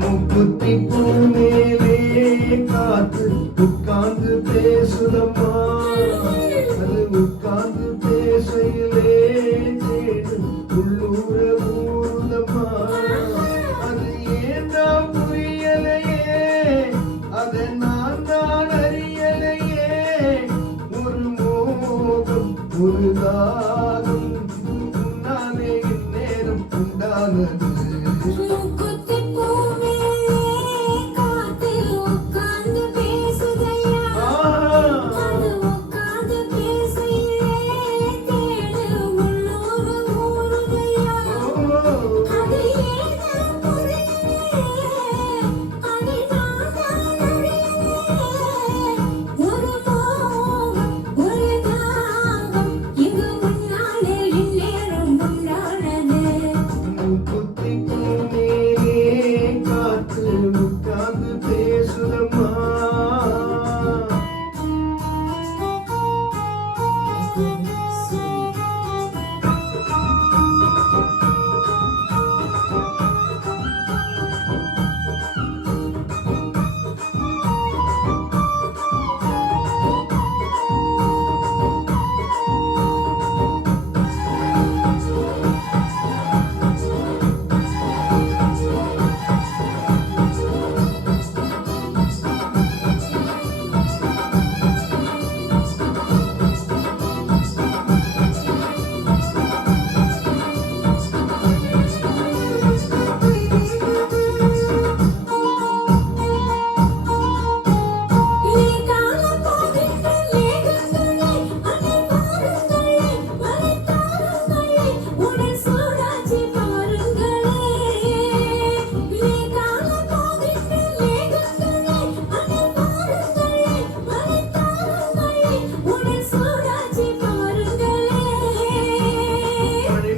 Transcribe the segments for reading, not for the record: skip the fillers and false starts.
முக்குத்தி பூ மேலே காத்து உட்கார்ந்து பேசுதம்மா, அது உட்கார்ந்து பேசையிலே தேடு உள்ளூர ஊதம்மா. அது ஏண்டா புரியலையே, அதை நான் தான் அறியலையே. ஒரு மோகம் ஒரு தாகம் உன்னாலே இந்நேரம் உண்டானது.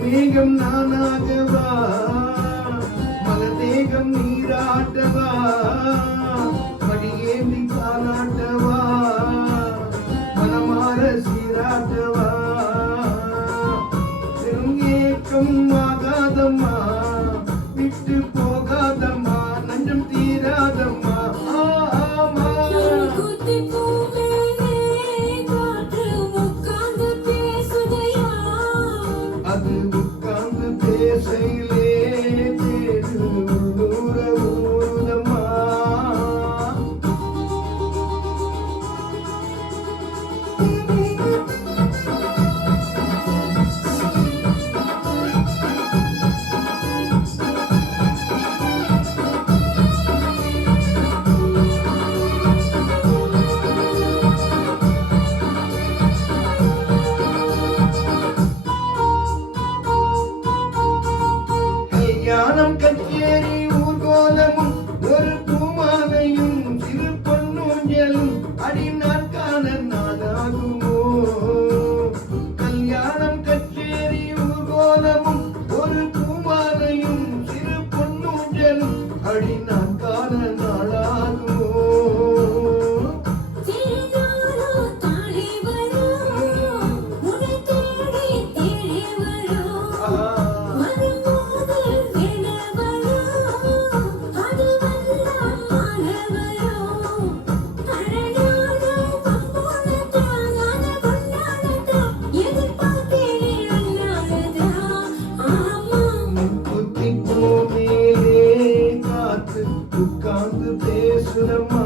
மேகம் நானாகவா, மலதேகம் நீராட்டவா, மடியேந்தி காலாட்டவா, மனமாற சீராட்டவா. பெரும் ஏக்கம் ஆகாதம்மா, விட்டு போகாதம்மா, நஞ்சம் தீராதம்மா. அது உட்கார்ந்து பேசையிலே தேடு உள்ளூர ஊதம்மா. ஞானம் கச்சேரி ஊர்கோலமும் ஒரு பூமாலையும் சிறு பொன்னூஞ்சலும் அடி நாட்கான நாளாகுமோ. கல்யாணம் கச்சேரி ஊர்கோலமும் ஒரு பூமாலையும் சிறு பொன்னூஞ்சலும் அடி நாட்கான நாளாகுமோ. உட்கார்ந்து பேசுதம்மா.